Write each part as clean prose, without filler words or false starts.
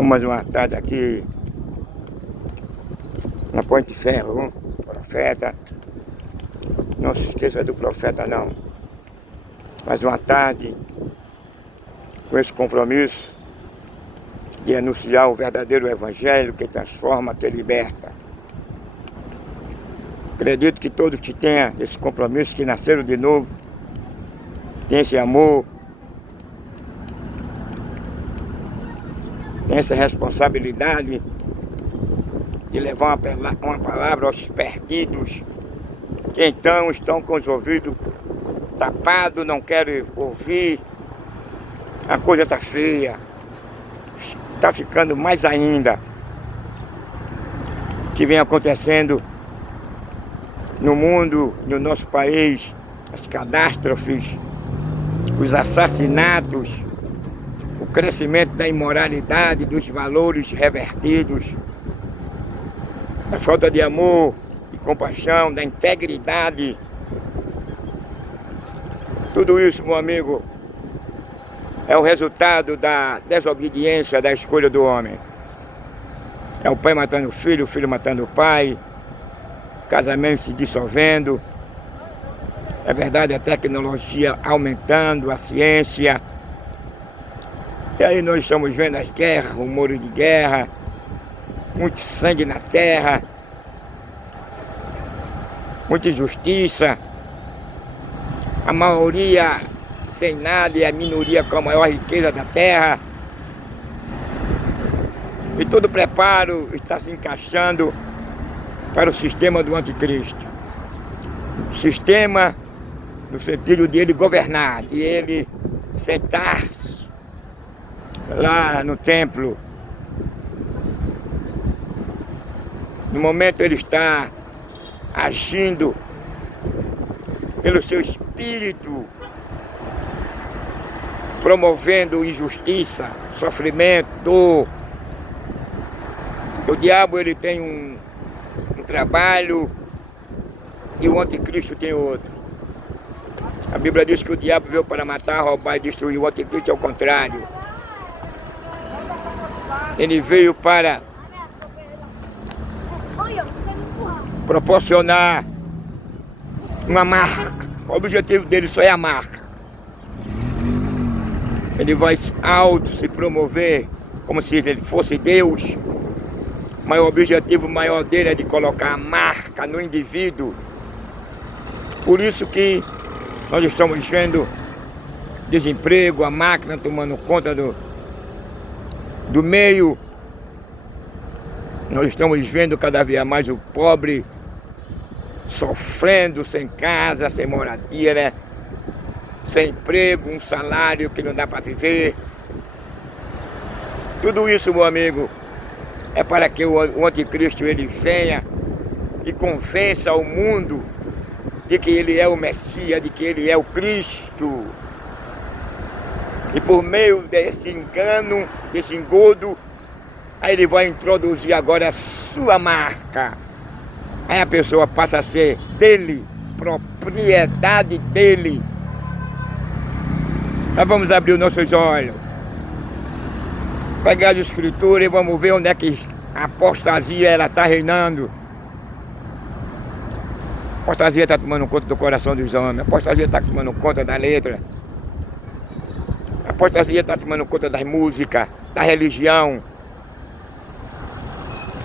Mais uma tarde aqui na Ponte de Ferro, profeta. Não se esqueça do profeta não. Mais uma tarde com esse compromisso de anunciar o verdadeiro evangelho que transforma, que liberta. Acredito que todos que tenham esse compromisso, que nasceram de novo, tem esse amor, tem essa responsabilidade de levar uma palavra aos perdidos, que então estão com os ouvidos tapados, não querem ouvir. A coisa está feia, está ficando mais ainda. O que vem acontecendo no mundo, no nosso país, as catástrofes, os assassinatos, o crescimento da imoralidade, dos valores revertidos, da falta de amor, de compaixão, da integridade. Tudo isso, meu amigo, é o resultado da desobediência, da escolha do homem. É o pai matando o filho matando o pai, casamento se dissolvendo. É verdade, a tecnologia aumentando, a ciência. E aí nós estamos vendo as guerras, rumores de guerra, muito sangue na terra, muita injustiça. A maioria sem nada e a minoria com a maior riqueza da terra. E todo preparo está se encaixando para o sistema do anticristo. O sistema no sentido de ele governar, de ele sentar-se lá no templo. No momento ele está agindo pelo seu espírito, promovendo injustiça, sofrimento, dor. O diabo ele tem um trabalho e o anticristo tem outro. A Bíblia diz que o diabo veio para matar, roubar e destruir. O anticristo é o contrário. Ele veio para proporcionar uma marca. O objetivo dele só é a marca. Ele vai se promover como se ele fosse Deus. Mas o objetivo maior dele é de colocar a marca no indivíduo. Por isso que nós estamos vendo desemprego, a máquina tomando conta do meio. Nós estamos vendo cada vez mais o pobre sofrendo, sem casa, sem moradia, né? Sem emprego, um salário que não dá para viver. Tudo isso, meu amigo, é para que o anticristo ele venha e convença o mundo de que ele é o Messias, de que ele é o Cristo. E por meio desse engano, desse engodo, aí ele vai introduzir agora a sua marca. Aí a pessoa passa a ser dele, propriedade dele. Nós vamos abrir os nossos olhos, pegar as escrituras e vamos ver onde é que a apostasia ela está reinando. A apostasia está tomando conta do coração dos homens, a apostasia está tomando conta da letra, a apostasia está tomando conta das músicas, da religião,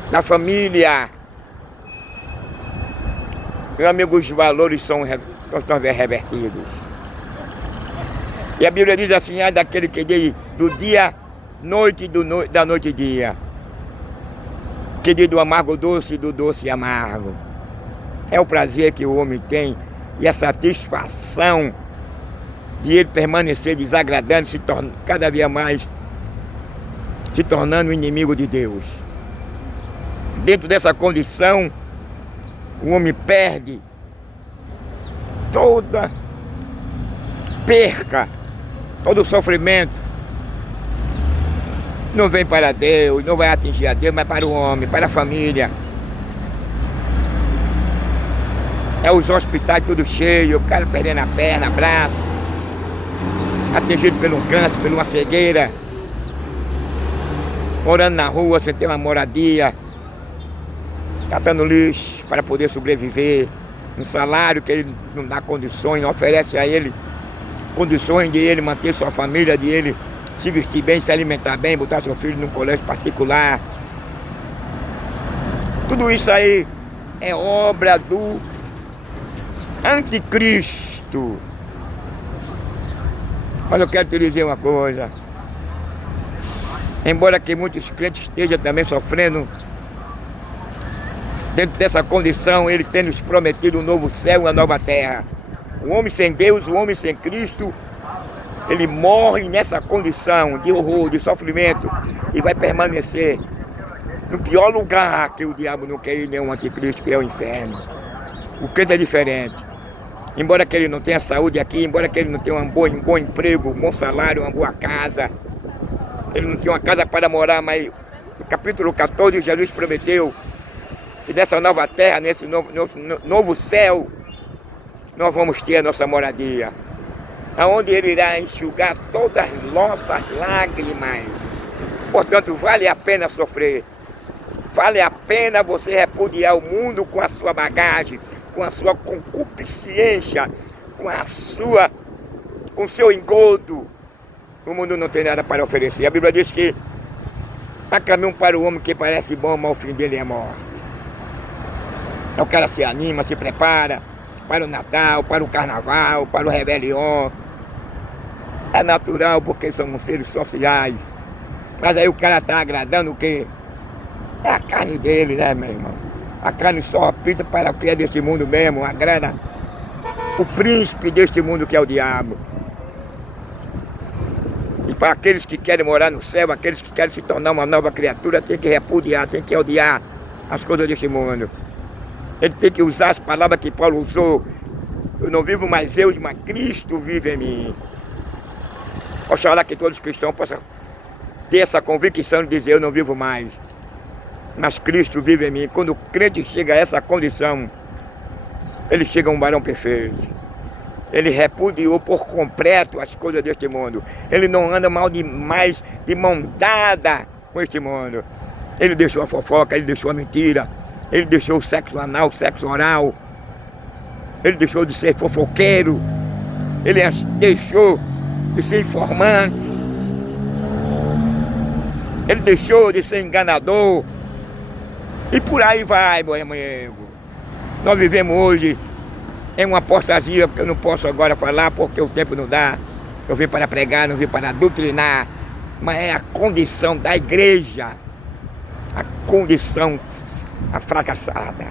da família. Meu amigo, os valores estão revertidos. E a Bíblia diz assim, ai daquele que diz do dia, noite, da noite dia. Que diz do amargo doce, do doce amargo. É o prazer que o homem tem e a satisfação de ele permanecer desagradando, cada vez mais se tornando inimigo de Deus. Dentro dessa condição, o homem perde toda perca, todo o sofrimento. Não vem para Deus, não vai atingir a Deus, mas para o homem, para a família. É os hospitais tudo cheio, o cara perdendo a perna, braço, atingido pelo câncer, por uma cegueira. morando na rua sem ter uma moradia, catando lixo para poder sobreviver, um salário que ele não dá condições, não oferece a ele condições de ele manter sua família, de ele se vestir bem, se alimentar bem, botar seu filho num colégio particular. Tudo isso aí é obra do anticristo. Mas eu quero te dizer uma coisa. Embora que muitos crentes estejam também sofrendo dentro dessa condição, ele tem nos prometido um novo céu e uma nova terra. O homem sem Deus, o homem sem Cristo, ele morre nessa condição de horror, de sofrimento, e vai permanecer no pior lugar que o diabo não quer ir, nem o anticristo, que é o inferno. O crente é diferente. Embora que ele não tenha saúde aqui, embora que ele não tenha um bom emprego, um bom salário, uma boa casa, ele não tinha uma casa para morar, mas no capítulo 14 Jesus prometeu que nessa nova terra, nesse novo céu, nós vamos ter a nossa moradia, aonde ele irá enxugar todas as nossas lágrimas. Portanto, vale a pena sofrer, vale a pena você repudiar o mundo com a sua bagagem, com a sua concupiscência, com o seu engodo. O mundo não tem nada para oferecer. A Bíblia diz que há caminho para o homem que parece bom, mas o fim dele é morte. O cara se anima, se prepara para o Natal, para o Carnaval, para o Réveillon. É natural, porque somos seres sociais. Mas aí o cara está agradando o quê? É a carne dele, né, meu irmão? A carne só apita para o que é deste mundo mesmo, agrada o príncipe deste mundo que é o diabo. E para aqueles que querem morar no céu, aqueles que querem se tornar uma nova criatura, tem que repudiar, tem que odiar as coisas deste mundo. Ele tem que usar as palavras que Paulo usou. Eu não vivo mais eu, mas Cristo vive em mim. Oxalá que todos os cristãos possam ter essa convicção de dizer: eu não vivo mais, mas Cristo vive em mim. Quando o crente chega a essa condição, ele chega a um varão perfeito. Ele repudiou por completo as coisas deste mundo. Ele não anda mais de mão dada com este mundo. Ele deixou a fofoca, ele deixou a mentira, ele deixou o sexo anal, o sexo oral. Ele deixou de ser fofoqueiro. Ele deixou de ser informante. Ele deixou de ser enganador. E por aí vai, meu amigo. Nós vivemos hoje em uma apostasia que eu não posso agora falar porque o tempo não dá. Eu vim para pregar, não vim para doutrinar. Mas é a condição da igreja. A condição fracassada.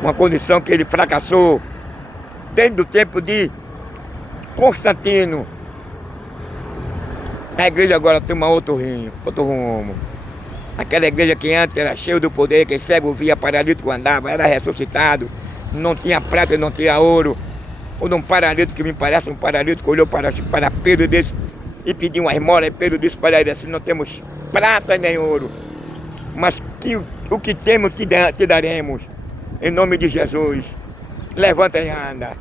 Uma condição que ele fracassou desde o tempo de Constantino. A igreja agora toma outro rumo. Aquela igreja que antes era cheia do poder, que cego via, paralítico andava, era ressuscitado, não tinha prata, não tinha ouro. Ou um paralítico que me parece um paralítico olhou para Pedro desse e pediu uma esmola, e Pedro disse para ele assim: não temos prata nem ouro, mas o que temos te daremos, em nome de Jesus. Levanta e anda.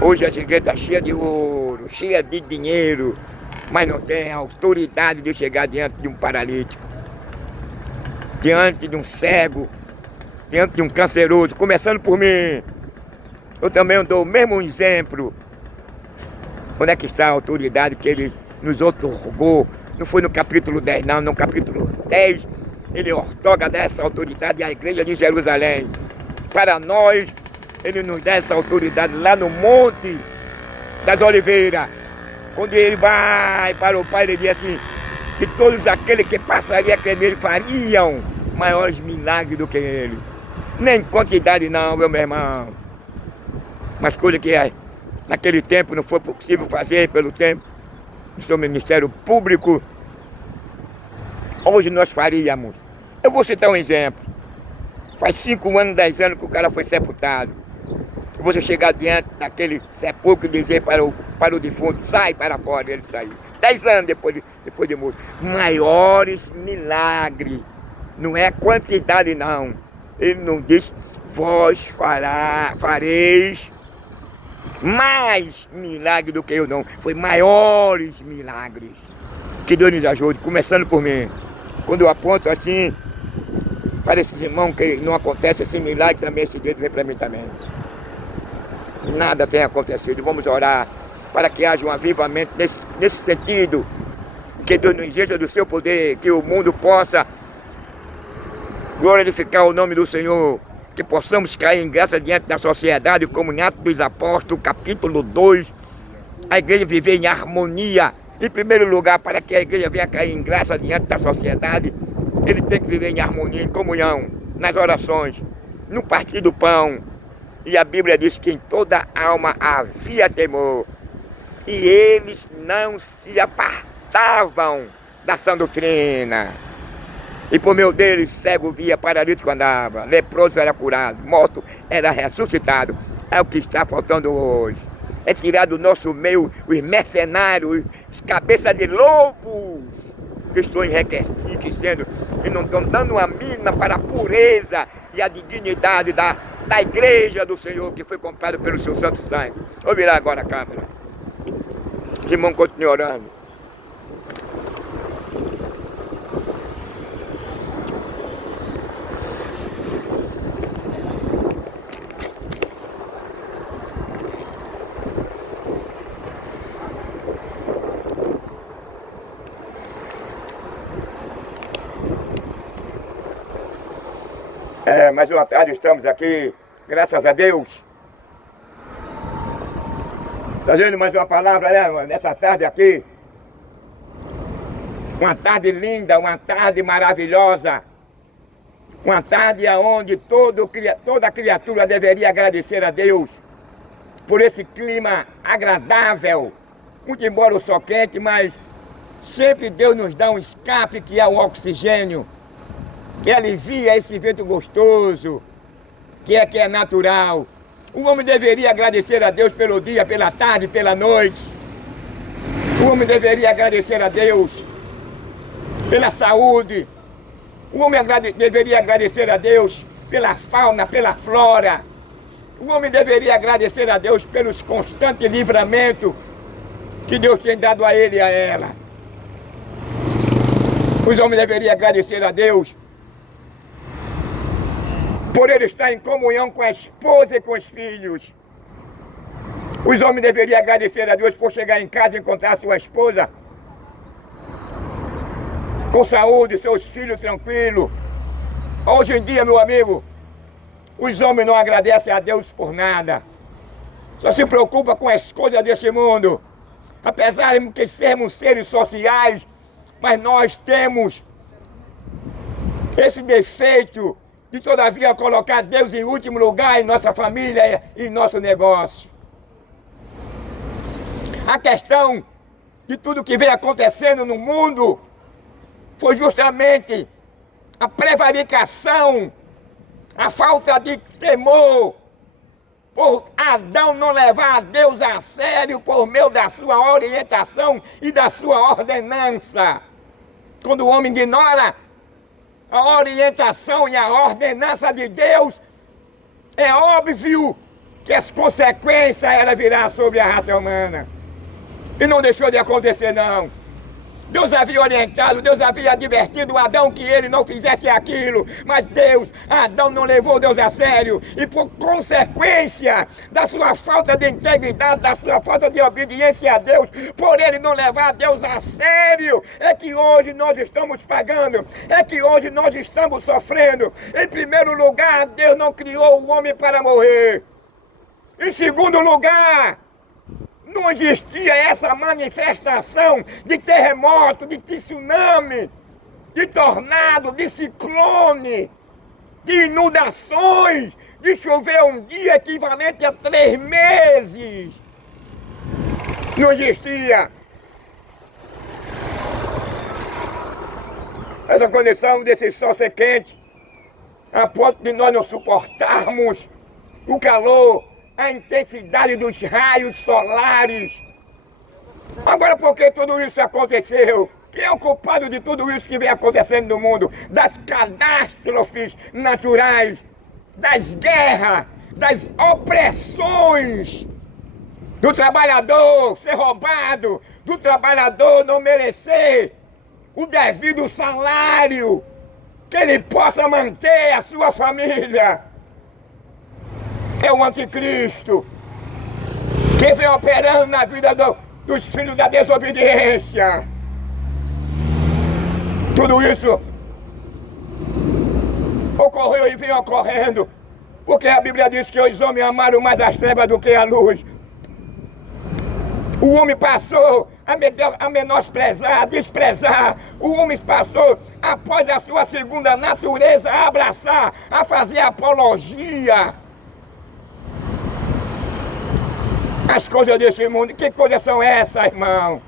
Hoje a igreja está cheia de ouro, cheia de dinheiro, mas não tem a autoridade de chegar diante de um paralítico, diante de um cego, diante de um canceroso, começando por mim. Eu também dou o mesmo exemplo. Onde é que está a autoridade que ele nos outorgou? Não foi no capítulo 10 não, no capítulo 10 ele outorga dessa autoridade à igreja de Jerusalém. Para nós, ele nos dá essa autoridade lá no Monte das Oliveiras, onde ele vai para o Pai, ele diz assim, que todos aqueles que passariam a crer nele fariam maiores milagres do que ele. Nem quantidade não, meu irmão. Mas coisa que naquele tempo não foi possível fazer pelo tempo do seu ministério público, hoje nós faríamos. Eu vou citar um exemplo. Faz 5 anos, 10 anos que o cara foi sepultado. Você chegar diante daquele sepulcro e dizer para o defunto: sai para fora, ele saiu. 10 anos depois de morto. Maiores milagres. Não é quantidade não. Ele não diz: vós fareis mais milagres do que eu, não. Foi maiores milagres. Que Deus nos ajude, começando por mim. Quando eu aponto assim, para esses irmãos que não acontece esse milagre, também esse dedo vem para mim também. Nada tem acontecido. Vamos orar para que haja um avivamento nesse sentido. Que Deus nos encha do seu poder, que o mundo possa glorificar o nome do Senhor, que possamos cair em graça diante da sociedade, como em Atos dos Apóstolos, capítulo 2, a igreja viver em harmonia. Em primeiro lugar, para que a igreja venha cair em graça diante da sociedade, ele tem que viver em harmonia, em comunhão, nas orações, no partir do pão. E a Bíblia diz que em toda alma havia temor, e eles não se apartavam da sã doutrina. E por meio deles, cego via, paralítico andava, leproso era curado, morto era ressuscitado. É o que está faltando hoje. É tirar do nosso meio os mercenários, os cabeças de lobo, que estão enriquecendo e não estão dando a mínima para a pureza e a dignidade da igreja do Senhor, que foi comprada pelo seu santo sangue. Vou virar agora a câmera. Os irmãos continuem orando. Mais uma tarde estamos aqui, graças a Deus, trazendo mais uma palavra, né, nessa tarde aqui. Uma tarde linda, uma tarde maravilhosa, uma tarde onde toda criatura deveria agradecer a Deus por esse clima agradável, muito embora o sol quente, mas sempre Deus nos dá um escape, que é o oxigênio, que alivia esse vento gostoso, que é natural. O homem deveria agradecer a Deus pelo dia, pela tarde, pela noite. O homem deveria agradecer a Deus pela saúde. O homem deveria agradecer a Deus pela fauna, pela flora. O homem deveria agradecer a Deus pelos constantes livramentos que Deus tem dado a ele e a ela. Os homens deveriam agradecer a Deus por ele estar em comunhão com a esposa e com os filhos. Os homens deveriam agradecer a Deus por chegar em casa e encontrar sua esposa com saúde, seus filhos tranquilos. Hoje em dia, meu amigo, os homens não agradecem a Deus por nada. Só se preocupam com as coisas deste mundo. Apesar de que sermos seres sociais, mas nós temos esse defeito de todavia colocar Deus em último lugar em nossa família e em nosso negócio. A questão de tudo que vem acontecendo no mundo foi justamente a prevaricação, a falta de temor, por Adão não levar a Deus a sério por meio da sua orientação e da sua ordenança. Quando o homem ignora a orientação e a ordenança de Deus, é óbvio que as consequências ela virá sobre a raça humana. E não deixou de acontecer, não. Deus havia orientado, Deus havia advertido Adão que ele não fizesse aquilo, mas Adão não levou Deus a sério, e por consequência da sua falta de integridade, da sua falta de obediência a Deus, por ele não levar Deus a sério, é que hoje nós estamos pagando, é que hoje nós estamos sofrendo. Em primeiro lugar, Deus não criou o homem para morrer. Em segundo lugar, não existia essa manifestação de terremoto, de tsunami, de tornado, de ciclone, de inundações, de chover um dia equivalente a 3 meses. Não existia essa condição desse sol ser quente, a ponto de nós não suportarmos o calor, a intensidade dos raios solares. Agora, por que tudo isso aconteceu? Quem é o culpado de tudo isso que vem acontecendo no mundo? Das catástrofes naturais, das guerras, das opressões do trabalhador ser roubado, do trabalhador não merecer o devido salário, que ele possa manter a sua família. É o anticristo que vem operando na vida dos filhos da desobediência. Tudo isso ocorreu e vem ocorrendo porque a Bíblia diz que os homens amaram mais as trevas do que a luz. O homem passou a menosprezar, a desprezar. O homem passou, após a sua segunda natureza, a abraçar, a fazer apologia as coisas desse mundo. Que coisas são essas, irmão?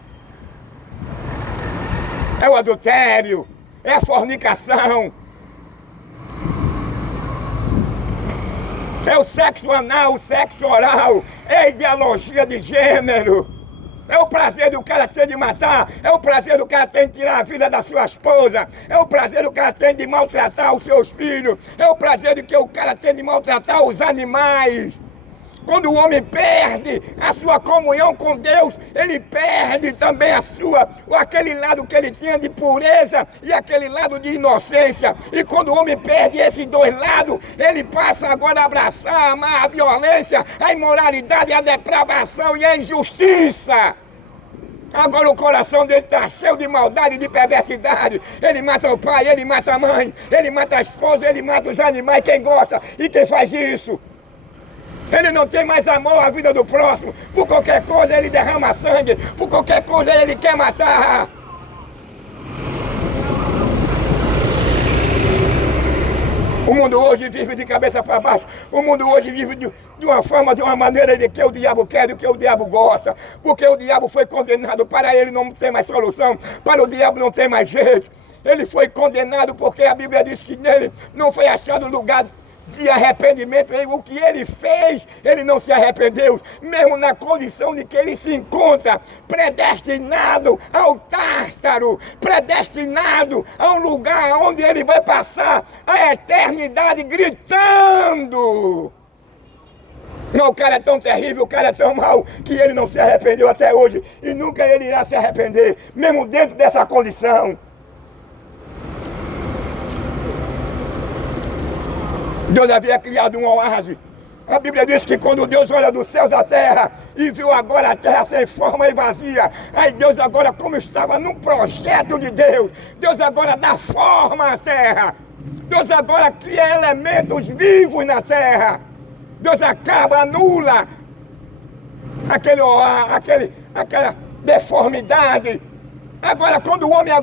É o adultério, é a fornicação, é o sexo anal, o sexo oral, é a ideologia de gênero, é o prazer do cara ter de matar, é o prazer do cara ter de tirar a vida da sua esposa, é o prazer do cara ter de maltratar os seus filhos, é o prazer do que o cara tem de maltratar os animais. Quando o homem perde a sua comunhão com Deus, ele perde também aquele lado que ele tinha de pureza e aquele lado de inocência. E quando o homem perde esses dois lados, ele passa agora a abraçar, amar a violência, a imoralidade, a depravação e a injustiça. Agora o coração dele está cheio de maldade e de perversidade. Ele mata o pai, ele mata a mãe, ele mata a esposa, ele mata os animais. Quem gosta e quem faz isso? Ele não tem mais amor à vida do próximo. Por qualquer coisa ele derrama sangue. Por qualquer coisa ele quer matar. O mundo hoje vive de cabeça para baixo. O mundo hoje vive de uma forma, de uma maneira de que o diabo quer, do que o diabo gosta. Porque o diabo foi condenado, para ele não tem mais solução. Para o diabo não tem mais jeito. Ele foi condenado porque a Bíblia diz que nele não foi achado lugar de arrependimento. O que ele fez, ele não se arrependeu, mesmo na condição de que ele se encontra predestinado ao Tártaro, predestinado a um lugar onde ele vai passar a eternidade gritando. Não, o cara é tão terrível, o cara é tão mau, que ele não se arrependeu até hoje, e nunca ele irá se arrepender, mesmo dentro dessa condição. Deus havia criado um oásis. A Bíblia diz que quando Deus olha dos céus à terra e viu agora a terra sem forma e vazia, aí Deus agora, como estava num projeto de Deus, Deus agora dá forma à terra. Deus agora cria elementos vivos na terra. Deus acaba, anula aquela deformidade. Agora, quando o homem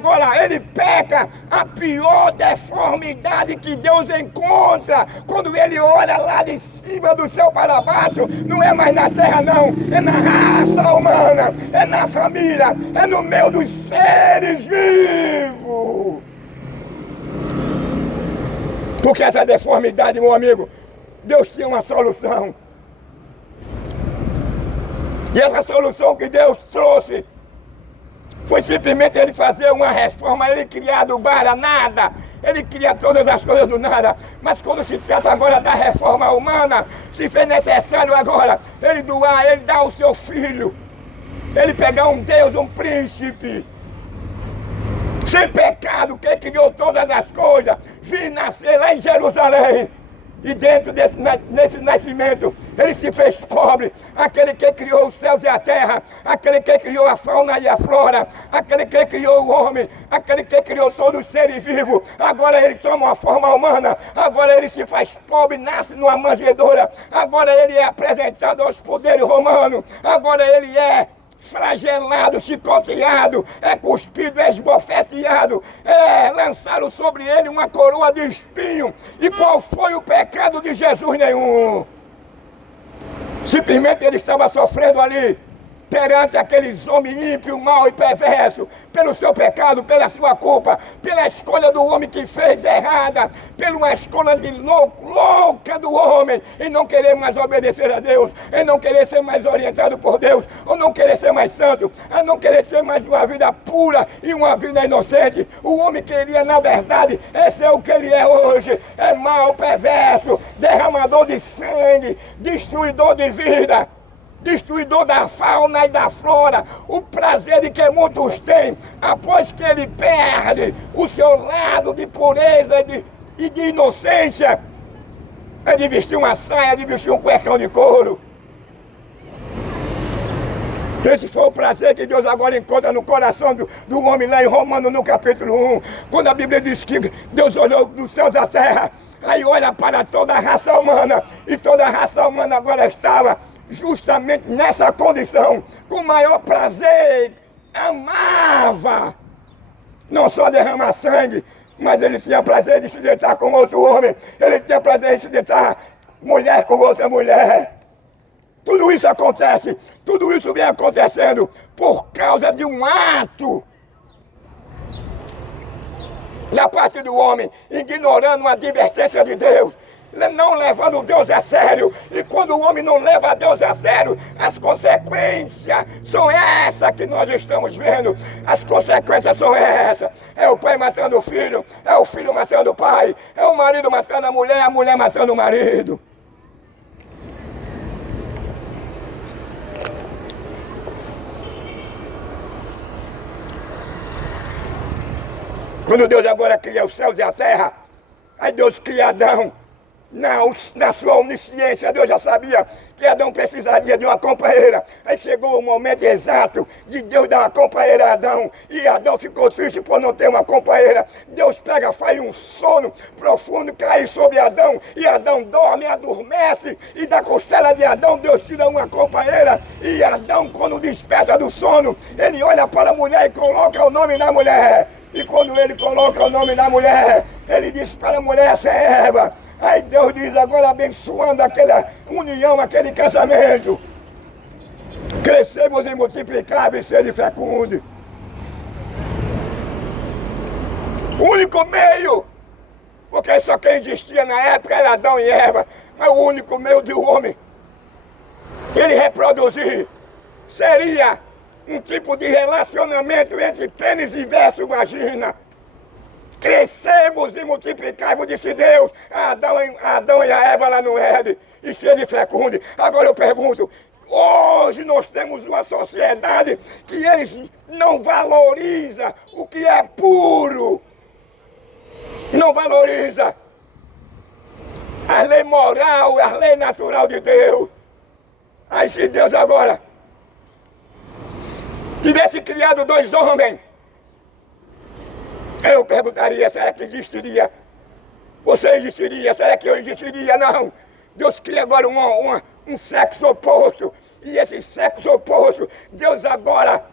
ele peca, a pior deformidade que Deus encontra, quando ele olha lá de cima do céu para baixo, não é mais na terra não, é na raça humana, é na família, é no meio dos seres vivos. Porque essa deformidade, meu amigo, Deus tinha uma solução. E essa solução que Deus trouxe foi simplesmente ele fazer uma reforma, ele criar do nada, ele cria todas as coisas do nada. Mas quando se trata agora da reforma humana, se fez necessário agora ele doar, ele dar o seu filho, ele pegar um Deus, um príncipe, sem pecado, que criou todas as coisas, vir nascer lá em Jerusalém. E dentro nesse nascimento, ele se fez pobre, aquele que criou os céus e a terra, aquele que criou a fauna e a flora, aquele que criou o homem, aquele que criou todos os seres vivos. Agora ele toma uma forma humana, agora ele se faz pobre, nasce numa manjedoura, agora ele é apresentado aos poderes romanos, agora ele é flagelado, chicoteado, é cuspido, é esbofeteado, lançaram sobre ele uma coroa de espinho. E qual foi o pecado de Jesus? Nenhum. Simplesmente ele estava sofrendo ali perante aqueles homens ímpios, mau e perverso, pelo seu pecado, pela sua culpa, pela escolha do homem que fez errada, pela uma escolha de louca do homem, em não querer mais obedecer a Deus, em não querer ser mais orientado por Deus, ou não querer ser mais santo, a não querer ter mais uma vida pura e uma vida inocente. O homem queria, na verdade, esse é o que ele é hoje, é mau, perverso, derramador de sangue, destruidor de vida. destruidor da fauna e da flora, o prazer de que muitos têm, após que ele perde o seu lado de pureza e de inocência, é de vestir uma saia, de vestir um cuecão de couro. Esse foi o prazer que Deus agora encontra no coração do homem lá em Romanos, no capítulo 1. Quando a Bíblia diz que Deus olhou dos céus à terra, aí olha para toda a raça humana, e toda a raça humana agora estava justamente nessa condição, com maior prazer, amava, não só derramar sangue, mas ele tinha prazer de se deitar com outro homem, ele tinha prazer de se deitar mulher com outra mulher. Tudo isso acontece, tudo isso vem acontecendo por causa de um ato da parte do homem, ignorando uma advertência de Deus, não levando Deus a sério. E quando o homem não leva Deus a sério, as consequências são essas que nós estamos vendo. As consequências são essas. É o pai matando o filho, é o filho matando o pai, é o marido matando a mulher matando o marido. Quando Deus agora cria os céus e a terra, aí Deus cria Adão. Na sua onisciência, Deus já sabia que Adão precisaria de uma companheira. Aí chegou o momento exato de Deus dar uma companheira a Adão. E Adão ficou triste por não ter uma companheira. Deus pega, faz um sono profundo, cai sobre Adão. E Adão dorme, adormece. E da costela de Adão, Deus tira uma companheira. E Adão, quando desperta do sono, ele olha para a mulher e coloca o nome da mulher. E quando ele coloca o nome da mulher, ele diz para a mulher, essa é Eva. Aí Deus diz, agora abençoando aquela união, aquele casamento. Crescemos e multiplicáveis, sede fecundos. O único meio, porque só quem existia na época era Adão e Eva, mas o único meio do homem, ele reproduzir, seria um tipo de relacionamento entre pênis e verso vagina. Crescemos e multiplicai-vos, disse Deus, a Adão e a Eva lá no Éden, e sede fecunde. Agora eu pergunto, hoje nós temos uma sociedade que eles não valoriza o que é puro, não valoriza a lei moral, a lei natural de Deus. Aí se Deus agora tivesse criado dois homens, eu perguntaria, será que existiria? Você existiria? Será que eu existiria? Não. Deus cria agora um sexo oposto. E esse sexo oposto, Deus agora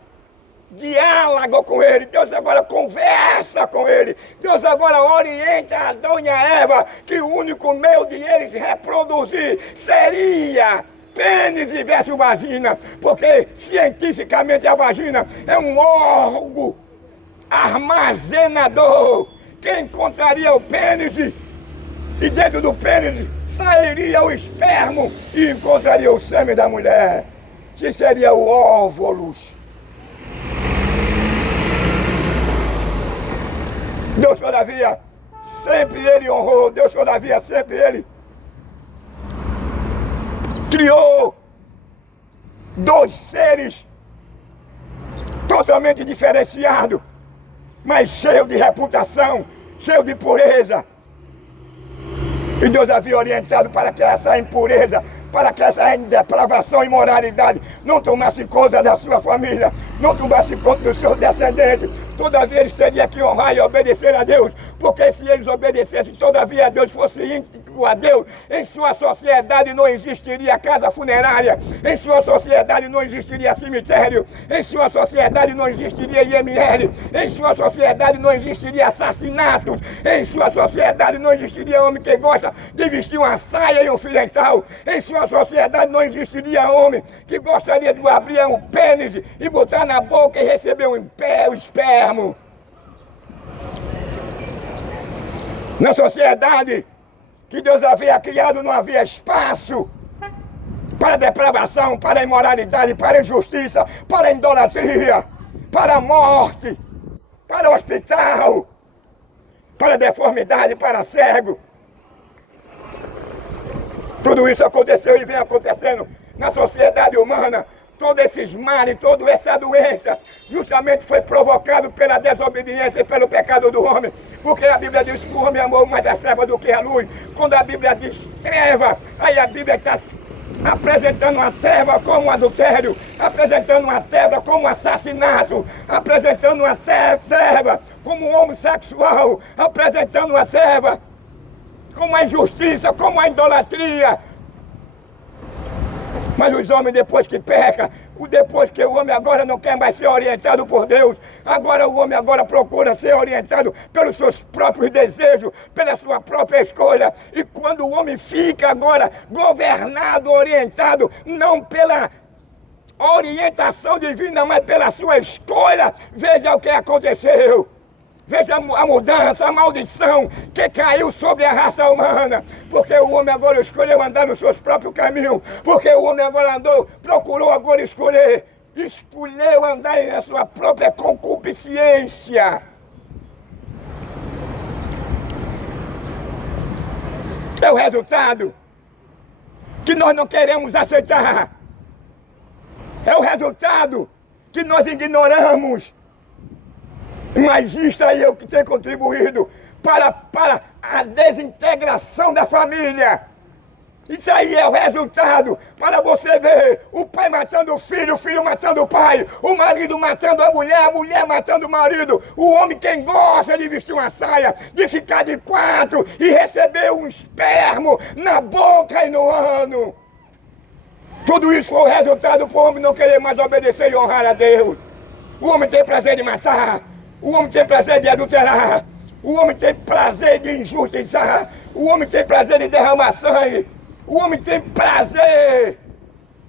diáloga com ele. Deus agora conversa com ele. Deus agora orienta a Adão e a Eva que o único meio de eles reproduzir seria pênis e verso vagina. Porque cientificamente a vagina é um órgão armazenador. Quem encontraria o pênis e dentro do pênis sairia o espermo e encontraria o sêmen da mulher, que seria o óvulos. Deus todavia sempre ele honrou, Deus todavia sempre ele criou dois seres totalmente diferenciados, mas cheio de reputação, cheio de pureza. E Deus havia orientado para que essa impureza, para que essa depravação e imoralidade não tomasse conta da sua família, não tomasse conta dos seus descendentes. Todavia eles teriam que honrar e obedecer a Deus, porque se eles obedecessem, todavia Deus fosse íntegro a Deus, em sua sociedade não existiria casa funerária, em sua sociedade não existiria cemitério, em sua sociedade não existiria IML, em sua sociedade não existiria assassinatos, em sua sociedade não existiria homem que gosta de vestir uma saia e um filental, em sua sociedade não existiria homem que gostaria de abrir um pênis e botar na boca e receber um espermo. Na sociedade que Deus havia criado não havia espaço para depravação, para imoralidade, para injustiça, para idolatria, para morte, para hospital, para deformidade, para cego. Tudo isso aconteceu e vem acontecendo na sociedade humana. Todos esses males, toda essa doença, justamente foi provocado pela desobediência e pelo pecado do homem. Porque a Bíblia diz que o homem amou mais a treva do que a luz. Quando a Bíblia diz treva, aí a Bíblia está apresentando uma treva como um adultério, apresentando uma treva como um assassinato, apresentando uma treva como um homossexual, apresentando uma treva como a injustiça, como a idolatria. Mas os homens, depois que pecam, depois que o homem agora não quer mais ser orientado por Deus, agora o homem agora procura ser orientado pelos seus próprios desejos, pela sua própria escolha. E quando o homem fica agora governado, orientado, não pela orientação divina, mas pela sua escolha, veja o que aconteceu. Veja a mudança, a maldição que caiu sobre a raça humana. Porque o homem agora escolheu andar nos seus próprios caminhos. Porque o homem agora procurou agora escolheu andar na sua própria concupiscência. É o resultado que nós não queremos aceitar. É o resultado que nós ignoramos. Mas isto aí é o que tem contribuído para a desintegração da família. Isso aí é o resultado para você ver o pai matando o filho matando o pai, o marido matando a mulher matando o marido, o homem quem gosta de vestir uma saia, de ficar de quatro e receber um espermo na boca e no ano. Tudo isso foi o resultado para o homem não querer mais obedecer e honrar a Deus. O homem tem prazer de matar. O homem tem prazer de adulterar, o homem tem prazer de injustiçar, o homem tem prazer de derramar sangue, o homem tem prazer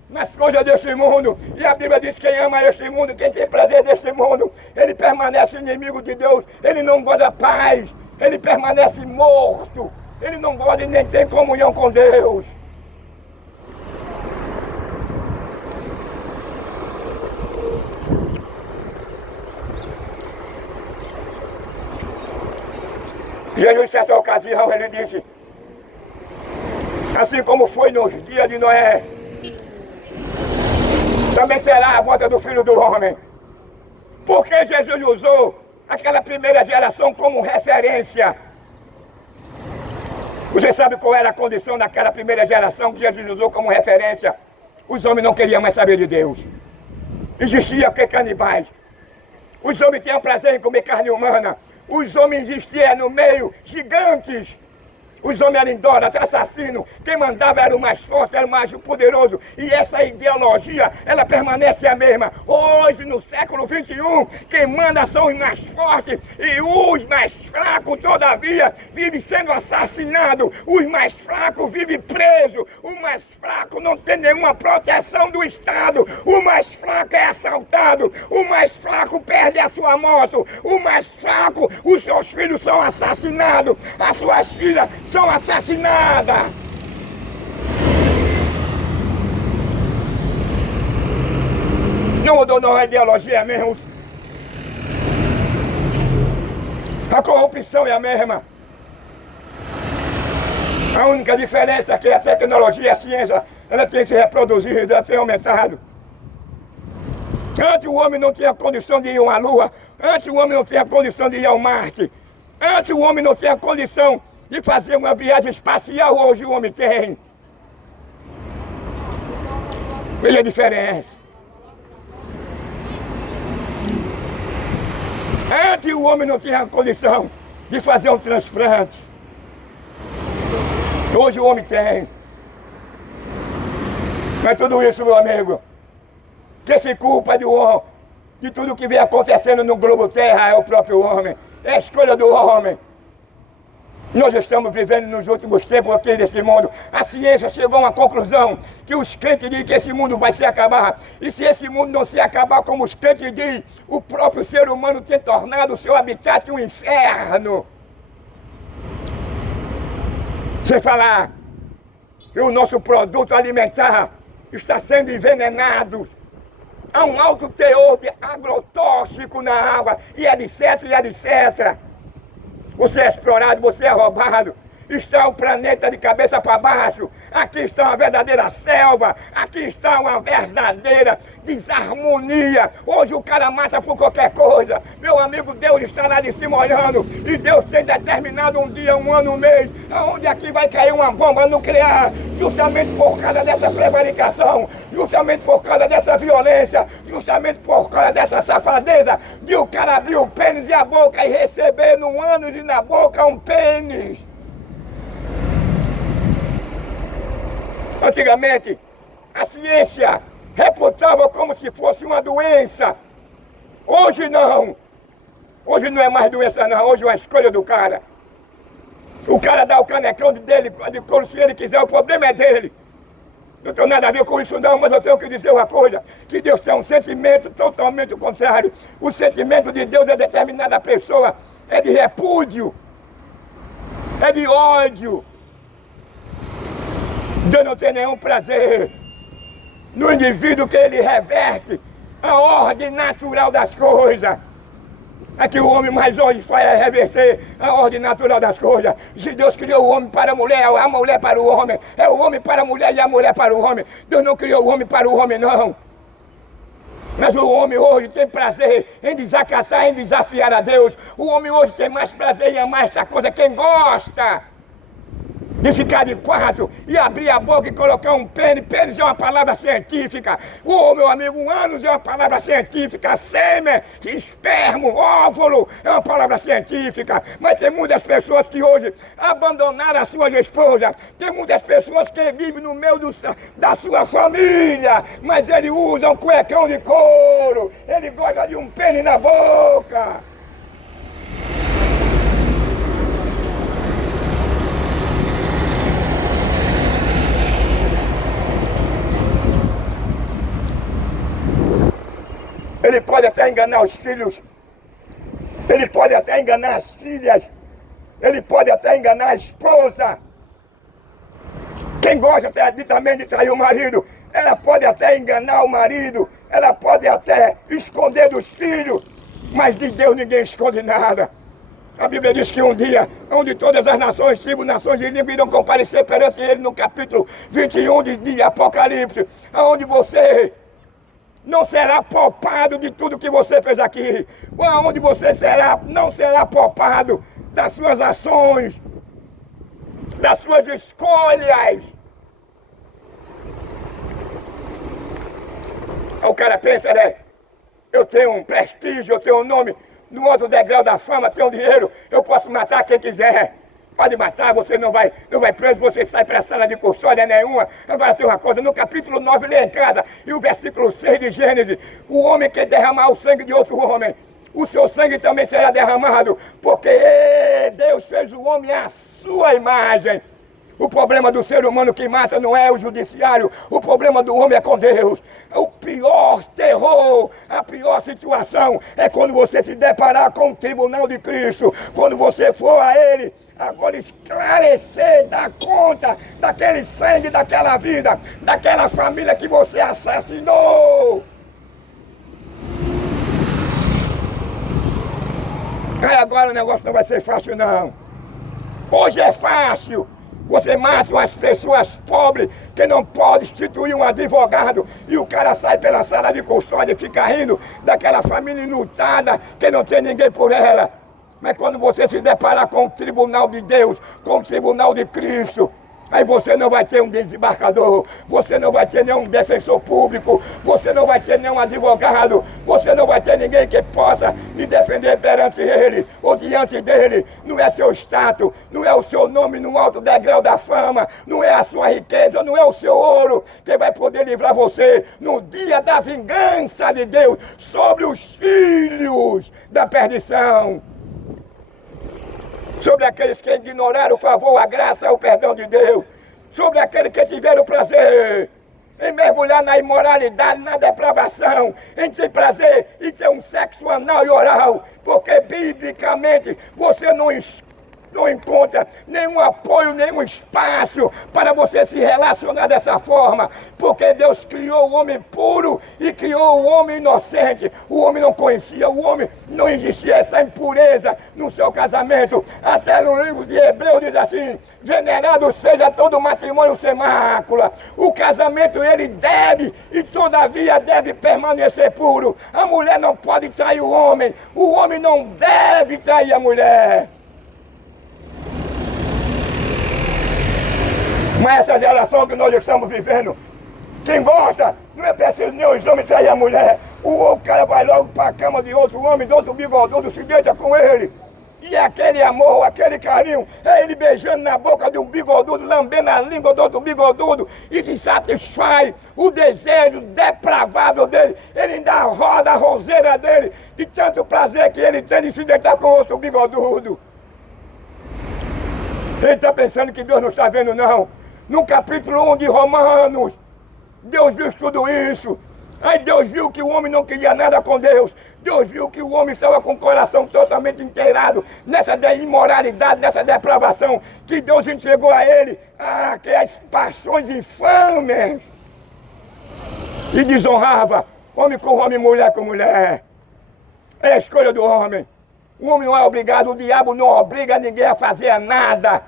nas coisas deste mundo. E a Bíblia diz que quem ama este mundo, quem tem prazer deste mundo, ele permanece inimigo de Deus, ele não goza paz, ele permanece morto, ele não goza e nem tem comunhão com Deus. Jesus, em certa ocasião, ele disse, assim como foi nos dias de Noé, também será a volta do Filho do Homem. Porque Jesus usou aquela primeira geração como referência. Você sabe qual era a condição daquela primeira geração que Jesus usou como referência? Os homens não queriam mais saber de Deus. Existia que canibais. Os homens tinham prazer em comer carne humana. Os homens existiam no meio gigantes. Os homens eram idólatras, assassinos. Quem mandava era o mais forte, era o mais poderoso. E essa ideologia, ela permanece a mesma. Hoje, no século XXI, quem manda são os mais fortes. E os mais fracos, todavia, vivem sendo assassinados. Os mais fracos vivem presos. O mais fraco não tem nenhuma proteção do Estado. O mais fraco é assaltado. O mais fraco perde a sua moto. O mais fraco, os seus filhos são assassinados. As suas filhas são assassinadas. Não mudou não a ideologia mesmo. A corrupção é a mesma. A única diferença é que a tecnologia e a ciência, ela tem se reproduzido, ela tem aumentado. Antes o homem não tinha condição de ir à Lua. Antes o homem não tinha condição de ir ao Marte. Antes o homem não tinha condição de fazer uma viagem espacial. Hoje o homem tem. Veja a diferença. Antes o homem não tinha condição de fazer um transplante. Hoje o homem tem. Mas tudo isso, meu amigo, que se culpa de tudo que vem acontecendo no globo terra é o próprio homem. É a escolha do homem. Nós estamos vivendo nos últimos tempos aqui deste mundo. A ciência chegou a uma conclusão que os crentes dizem que esse mundo vai se acabar. E se esse mundo não se acabar como os crentes dizem, o próprio ser humano tem tornado o seu habitat um inferno. Sem falar que o nosso produto alimentar está sendo envenenado. Há um alto teor de agrotóxico na água, e etc, e etc. Você é explorado, você é roubado. está o planeta de cabeça para baixo. Aqui está uma verdadeira selva. Aqui está uma verdadeira desarmonia. Hoje o cara mata por qualquer coisa. Meu amigo, Deus está lá de cima olhando. E Deus tem determinado um dia, um ano, um mês, aonde aqui vai cair uma bomba nuclear. Justamente por causa dessa prevaricação. Justamente por causa dessa violência. Justamente por causa dessa safadeza. De o cara abrir o pênis e a boca e receber no ânus e na boca um pênis. Antigamente, a ciência reputava como se fosse uma doença. Hoje não. Hoje não é mais doença não, hoje é uma escolha do cara. O cara dá o canecão dele de couro se ele quiser, o problema é dele. Não tenho nada a ver com isso não, mas eu tenho que dizer uma coisa. Que Deus tem um sentimento totalmente contrário. O sentimento de Deus é determinada pessoa, é de repúdio, é de ódio. Deus não tem nenhum prazer no indivíduo que ele reverte a ordem natural das coisas. É que o homem mais hoje faz é reverter a ordem natural das coisas. Se Deus criou o homem para a mulher para o homem. É o homem para a mulher e a mulher para o homem. Deus não criou o homem para o homem, não. Mas o homem hoje tem prazer em desacatar, em desafiar a Deus. O homem hoje tem mais prazer em amar essa coisa. Quem gosta de ficar de quatro e abrir a boca e colocar um pênis. Pênis é uma palavra científica. Meu amigo, um ânus é uma palavra científica. Sêmen, espermo, óvulo é uma palavra científica. Mas tem muitas pessoas que hoje abandonaram a sua esposa. Tem muitas pessoas que vivem no meio da sua família, mas ele usa um cuecão de couro. Ele gosta de um pênis na boca. Ele pode até enganar os filhos, ele pode até enganar as filhas, ele pode até enganar a esposa. Quem gosta até também de trair o marido, ela pode até enganar o marido, ela pode até esconder dos filhos, mas de Deus ninguém esconde nada. A Bíblia diz que um dia, onde todas as nações, tribos, nações e línguas irão comparecer perante ele, no capítulo 21 de Apocalipse, onde você não será poupado de tudo que você fez aqui. Onde você não será poupado das suas ações, das suas escolhas. O cara pensa, né? Eu tenho um prestígio, eu tenho um nome, no outro degrau da fama, tenho dinheiro, eu posso matar quem quiser. Pode matar, você não vai preso, você sai para a sala de custódia nenhuma. Agora tem uma coisa, no capítulo 9, lê em casa, e o versículo 6 de Gênesis, o homem que derramar o sangue de outro homem, o seu sangue também será derramado, porque Deus fez o homem à sua imagem. O problema do ser humano que mata não é o judiciário, o problema do homem é com Deus. O pior terror, a pior situação é quando você se deparar com o tribunal de Cristo, quando você for a Ele, agora esclarecer, dar conta daquele sangue, daquela vida, daquela família que você assassinou. Aí agora o negócio não vai ser fácil não. Hoje é fácil. Você mata umas pessoas pobres que não pode instituir um advogado e o cara sai pela sala de custódia e fica rindo daquela família enlutada que não tem ninguém por ela. Mas quando você se deparar com o tribunal de Deus, com o tribunal de Cristo, aí você não vai ter um desembarcador, você não vai ter nenhum defensor público, você não vai ter nenhum advogado, você não vai ter ninguém que possa lhe defender perante ele ou diante dele. Não é seu status, não é o seu nome no alto degrau da fama, não é a sua riqueza, não é o seu ouro que vai poder livrar você no dia da vingança de Deus sobre os filhos da perdição. Sobre aqueles que ignoraram o favor, a graça, o perdão de Deus. Sobre aqueles que tiveram prazer em mergulhar na imoralidade, na depravação, em ter prazer em ter um sexo anal e oral. Porque biblicamente você não encontra nenhum apoio, nenhum espaço para você se relacionar dessa forma, porque Deus criou o homem puro e criou o homem inocente. O homem não conhecia, o homem não existia essa impureza no seu casamento. Até no livro de Hebreus diz assim: venerado seja todo matrimônio sem mácula. O casamento ele deve e todavia deve permanecer puro. A mulher não pode trair o homem não deve trair a mulher. Mas essa geração que nós estamos vivendo, quem gosta, não é preciso nem os homens trair a mulher. O cara vai logo para a cama de outro homem, de outro bigodudo, se deita com ele. E aquele amor, aquele carinho, é ele beijando na boca de um bigodudo, lambendo a língua do outro bigodudo, e se satisfaz o desejo depravável dele. Ele ainda roda a roseira dele, de tanto prazer que ele tem de se deitar com outro bigodudo. Ele está pensando que Deus não está vendo, não. No capítulo 1 de Romanos, Deus viu tudo isso. Aí Deus viu que o homem não queria nada com Deus. Deus viu que o homem estava com o coração totalmente inteirado nessa imoralidade, nessa depravação, que Deus entregou a ele aquelas paixões infames. E desonrava homem com homem, mulher com mulher. É a escolha do homem. O homem não é obrigado, o diabo não obriga ninguém a fazer nada.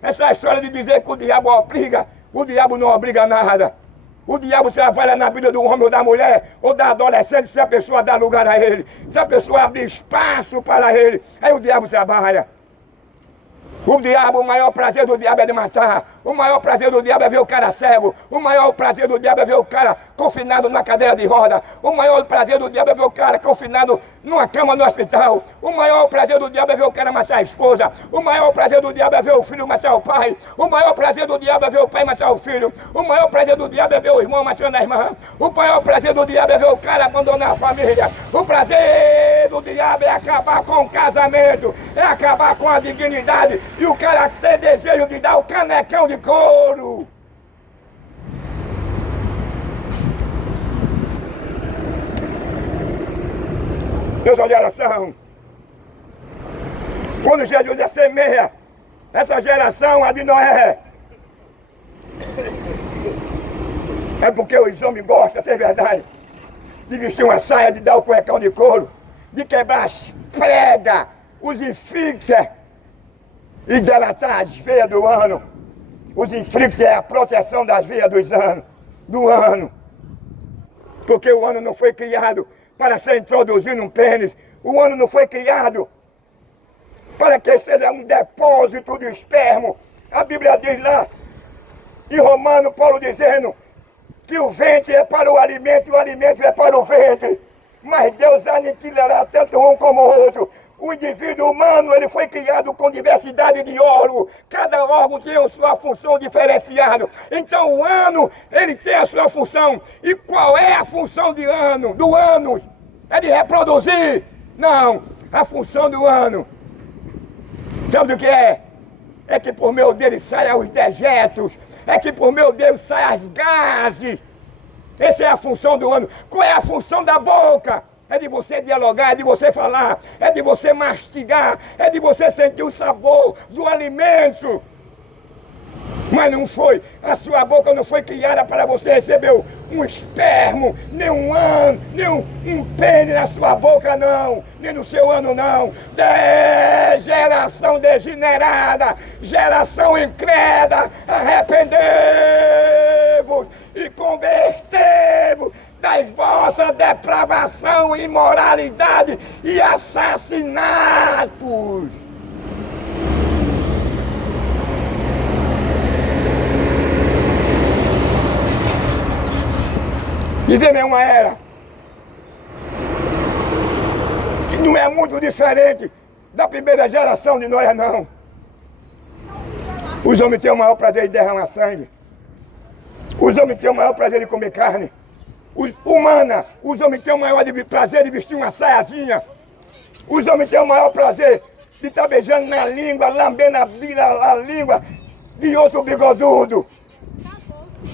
Essa história de dizer que o diabo não obriga nada. O diabo trabalha na vida do homem ou da mulher ou da adolescente se a pessoa dá lugar a ele. Se a pessoa abrir espaço para ele, aí o diabo trabalha. O maior prazer do diabo é de matar. O maior prazer do diabo é ver o cara cego. O maior prazer do diabo é ver o cara confinado na cadeira de roda. O maior prazer do diabo é ver o cara confinado numa cama no hospital. O maior prazer do diabo é ver o cara matar a esposa. O maior prazer do diabo é ver o filho matar o pai. O maior prazer do diabo é ver o pai matar o filho. O maior prazer do diabo é ver o irmão matando a irmã. O maior prazer do diabo é ver o cara abandonar a família. O prazer do diabo é acabar com o casamento. É acabar com a dignidade. E o cara tem desejo de dar o canecão de couro. Essa geração, quando Jesus é semeia, essa geração, a de Noé, é porque os homens gostam, é verdade, de vestir uma saia, de dar o cuecão de couro, de quebrar as pregas, os infixes, e delatar as veias do ano. Os infixes é a proteção das veias do ano. Porque o ano não foi criado para ser introduzido num pênis. O ano não foi criado para que seja um depósito de espermo. A Bíblia diz lá, em Romano, Paulo dizendo que o ventre é para o alimento e o alimento é para o ventre. Mas Deus aniquilará tanto um como o outro. O indivíduo humano, ele foi criado com diversidade de órgãos. Cada órgão tem a sua função diferenciada. Então o ano, ele tem a sua função. E qual é a função do ânus? É de reproduzir? Não. A função do ano, sabe do que é? É que por meio dele saiam os dejetos. É que por meio dele saiam as gases. Essa é a função do ano. Qual é a função da boca? É de você dialogar, é de você falar, é de você mastigar, é de você sentir o sabor do alimento. Mas não foi, a sua boca não foi criada para você receber um espermo, nem um ano, nem um pênis na sua boca não, nem no seu ano não. Geração degenerada, geração incrédula, arrependei-vos e convertei-vos das vossas depravação, imoralidade e assassinatos. Vivemos uma era que não é muito diferente da primeira geração de Noé, não. Os homens têm o maior prazer de derramar sangue. Os homens têm o maior prazer de comer carne. Os homens têm o maior prazer de vestir uma saiazinha. Os homens têm o maior prazer de estar beijando na língua, lambendo a língua de outro bigodudo.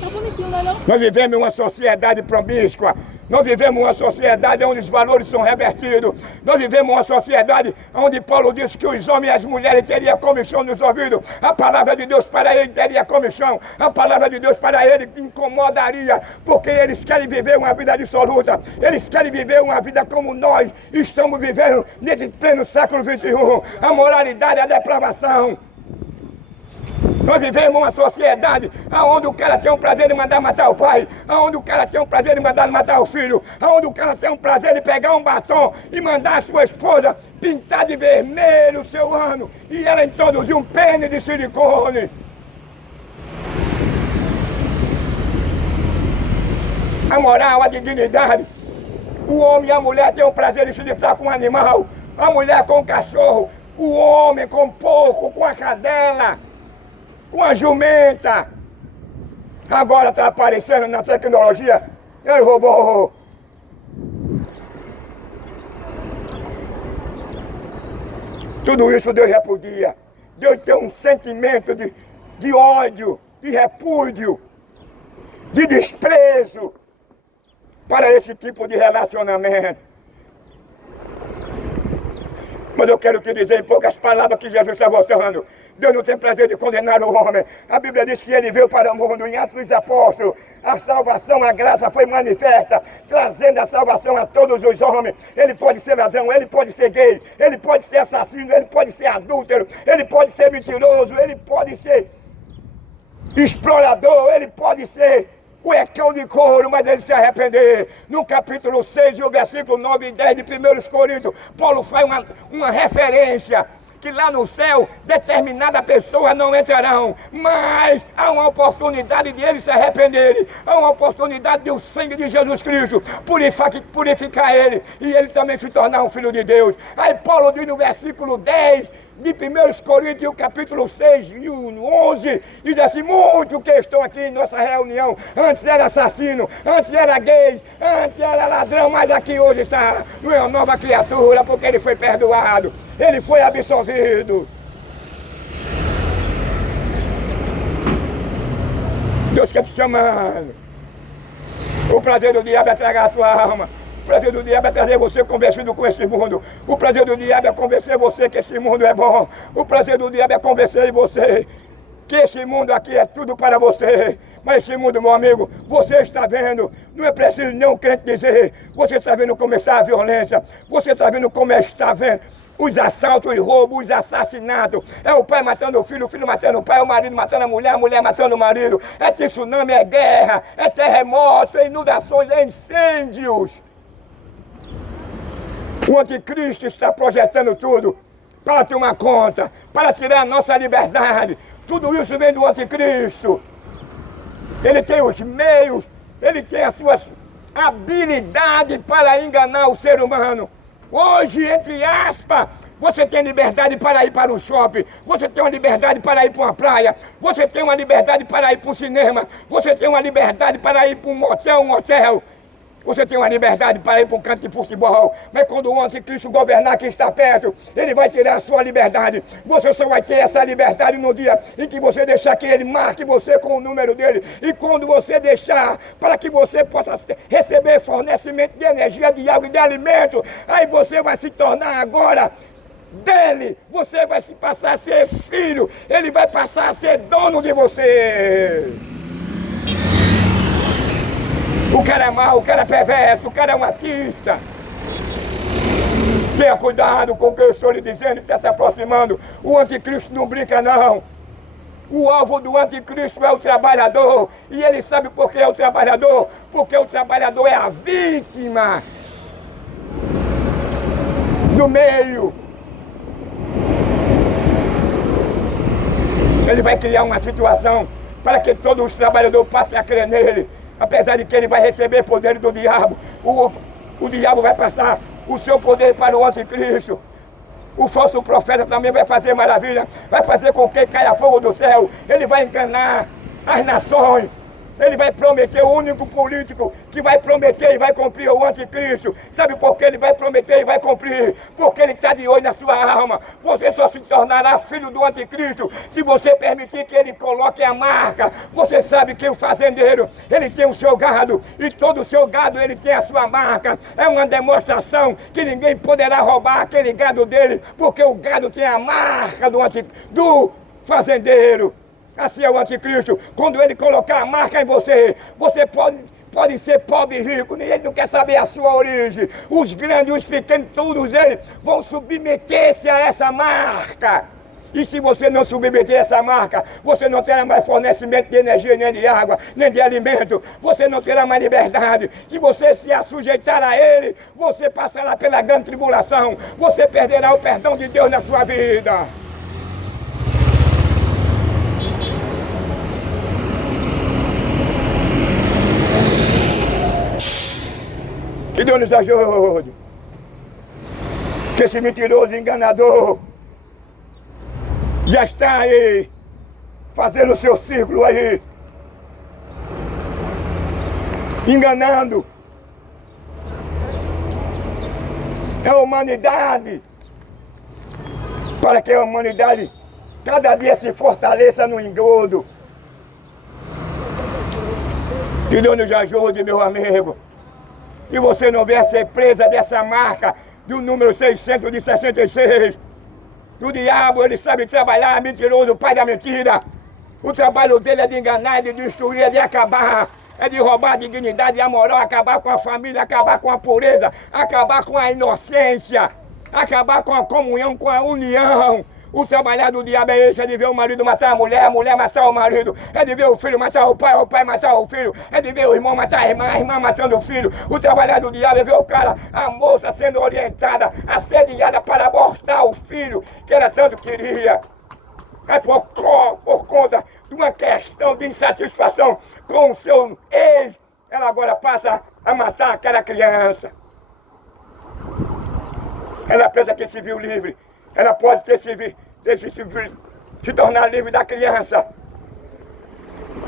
Tá bonitinho, não é não? Nós vivemos em uma sociedade promíscua, Nós vivemos uma sociedade onde os valores são revertidos. Nós vivemos uma sociedade onde Paulo disse que os homens e as mulheres teriam comichão nos ouvidos. A palavra de Deus para ele teria comichão. A palavra de Deus para ele incomodaria, porque eles querem viver uma vida dissoluta. Eles querem viver uma vida como nós estamos vivendo nesse pleno século XXI. A moralidade, a depravação. Nós vivemos uma sociedade onde o cara tem um prazer em mandar matar o pai, onde o cara tem um prazer em mandar matar o filho, onde o cara tem um prazer em pegar um batom e mandar a sua esposa pintar de vermelho o seu ano e ela introduzir um pênis de silicone. A moral, a dignidade. O homem e a mulher têm o prazer de se deitar com um animal, a mulher com o cachorro, o homem com o porco, com a cadela, com a jumenta. Agora está aparecendo na tecnologia, ei robô. Tudo isso Deus repudia. Deus tem um sentimento de ódio, de repúdio, de desprezo para esse tipo de relacionamento. Mas eu quero te dizer em poucas palavras que Jesus está voltando. Deus não tem prazer de condenar o homem. A Bíblia diz que ele veio para o mundo. Em Atos dos Apóstolos, a salvação, a graça foi manifesta, trazendo a salvação a todos os homens. Ele pode ser ladrão, ele pode ser gay, ele pode ser assassino, ele pode ser adúltero, ele pode ser mentiroso, ele pode ser explorador, ele pode ser cuecão de couro, mas ele se arrepender. No capítulo 6 e o versículo 9 e 10 de 1 Coríntios, Paulo faz uma referência que lá no céu determinada pessoa não entrarão, mas há uma oportunidade de eles se arrependerem, há uma oportunidade de o sangue de Jesus Cristo purificar ele e ele também se tornar um filho de Deus. Aí Paulo diz no versículo 10 de 1 Coríntios, o capítulo 6 e 11, diz assim: muitos que estão aqui em nossa reunião, antes era assassino, antes era gay, antes era ladrão, mas aqui hoje está uma nova criatura, porque ele foi perdoado, ele foi absolvido. Deus está te chamando. O prazer do diabo é tragar a tua alma. O prazer do diabo é trazer você convencido com esse mundo. O prazer do diabo é convencer você que esse mundo é bom. O prazer do diabo é convencer você que esse mundo aqui é tudo para você. Mas esse mundo, meu amigo, você está vendo. Não é preciso nem um crente dizer. Você está vendo como está a violência. Você está vendo como está vendo os assaltos e roubos, os assassinatos. É o pai matando o filho matando o pai, é o marido matando a mulher matando o marido. É tsunami, é guerra, é terremoto, é inundações, é incêndios. O anticristo está projetando tudo para tomar conta, para tirar a nossa liberdade. Tudo isso vem do anticristo. Ele tem os meios, ele tem as suas habilidades para enganar o ser humano. Hoje, entre aspas, você tem liberdade para ir para um shopping, você tem uma liberdade para ir para uma praia, você tem uma liberdade para ir para um cinema, você tem uma liberdade para ir para um hotel. Você tem uma liberdade para ir para um campo de futebol, mas quando o anticristo governar que está perto, ele vai tirar a sua liberdade. Você só vai ter essa liberdade no dia em que você deixar que ele marque você com o número dele. E quando você deixar para que você possa receber fornecimento de energia, de água e de alimento, aí você vai se tornar agora dele. Você vai se passar a ser filho, ele vai passar a ser dono de você. O cara é mau, o cara é perverso, o cara é um artista. Tenha cuidado com o que eu estou lhe dizendo, está se aproximando. O anticristo não brinca não. O alvo do anticristo é o trabalhador. E ele sabe por que é o trabalhador? Porque o trabalhador é a vítima do meio. Ele vai criar uma situação para que todos os trabalhadores passem a crer nele. Apesar de que ele vai receber poder do diabo, o diabo vai passar o seu poder para o anticristo. O falso profeta também vai fazer maravilha, vai fazer com que caia fogo do céu. Ele vai enganar as nações Ele vai prometer, o único político que vai prometer e vai cumprir o anticristo. Sabe por que ele vai prometer e vai cumprir? Porque ele está de olho na sua alma. Você só se tornará filho do anticristo se você permitir que ele coloque a marca. Você sabe que o fazendeiro, ele tem o seu gado, e todo o seu gado ele tem a sua marca. É uma demonstração que ninguém poderá roubar aquele gado dele, porque o gado tem a marca do fazendeiro. Assim é o anticristo. Quando ele colocar a marca em você, você pode ser pobre e rico, ele não quer saber a sua origem. Os grandes, os pequenos, todos eles vão submeter-se a essa marca. E se você não submeter essa marca, você não terá mais fornecimento de energia, nem de água, nem de alimento. Você não terá mais liberdade. Se você se assujeitar a ele, você passará pela grande tribulação. Você perderá o perdão de Deus na sua vida. Que Deus nos ajude. Que esse mentiroso enganador já está aí, fazendo o seu círculo aí, enganando a humanidade, para que a humanidade cada dia se fortaleça no engodo. Que Deus nos ajude, meu amigo. Que você não venha ser presa dessa marca do número 666. O diabo, ele sabe trabalhar, mentiroso, pai da mentira. O trabalho dele é de enganar, é de destruir, é de acabar. É de roubar a dignidade e a moral, acabar com a família, acabar com a pureza, acabar com a inocência, acabar com a comunhão, com a união. O trabalhar do diabo é esse, é de ver o marido matar a mulher matar o marido, é de ver o filho matar o pai matar o filho, é de ver o irmão matar a irmã matando o filho. O trabalhar do diabo é ver o cara, a moça sendo orientada, assediada para abortar o filho que ela tanto queria. É por conta de uma questão de insatisfação com o seu ex, ela agora passa a matar aquela criança. Ela pensa que se viu livre. Ela pode se tornar livre da criança.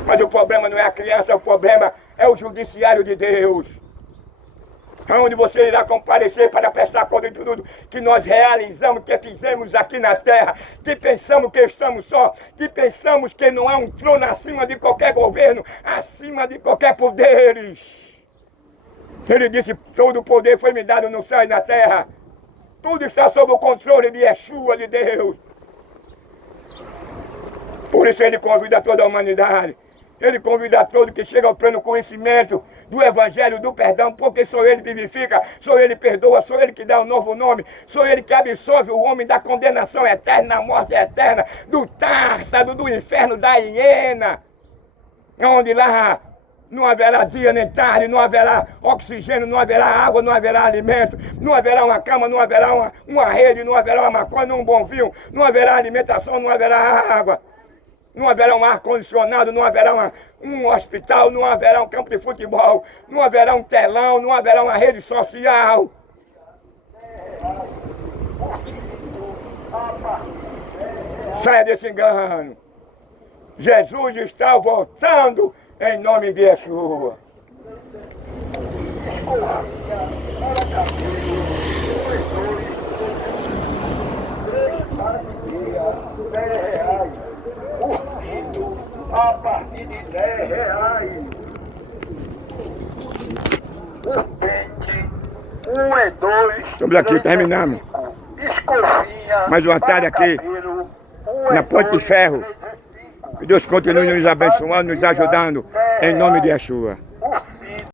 Mas o problema não é a criança, o problema é o judiciário de Deus. Onde você irá comparecer para prestar conta de tudo que nós realizamos, que fizemos aqui na terra, que pensamos que estamos só, que pensamos que não há um trono acima de qualquer governo, acima de qualquer poderes. Ele disse, todo o poder foi me dado no céu e na terra. Tudo está sob o controle de Yeshua, de Deus. Por isso ele convida toda a humanidade. Ele convida a todo que chega ao pleno conhecimento do Evangelho, do perdão, porque só ele vivifica, só ele perdoa, só ele que dá um novo nome, só ele que absolve o homem da condenação eterna, da morte eterna, do tártaro, do inferno, da hiena. Onde lá não haverá dia nem tarde, não haverá oxigênio, não haverá água, não haverá alimento, não haverá uma cama, não haverá uma rede, não haverá uma maconha, um bom vinho, não haverá alimentação, não haverá água, não haverá um ar-condicionado, não haverá um hospital, não haverá um campo de futebol, não haverá um telão, não haverá uma rede social. Saia desse engano. Jesus está voltando em nome de Yeshua. A partir de R$10. O pente, 1 é 2. Estamos aqui, terminamos. Escovinha. Mais uma tarde aqui, na Ponte de Ferro. Que Deus continue nos abençoando, nos ajudando, em nome de Yeshua.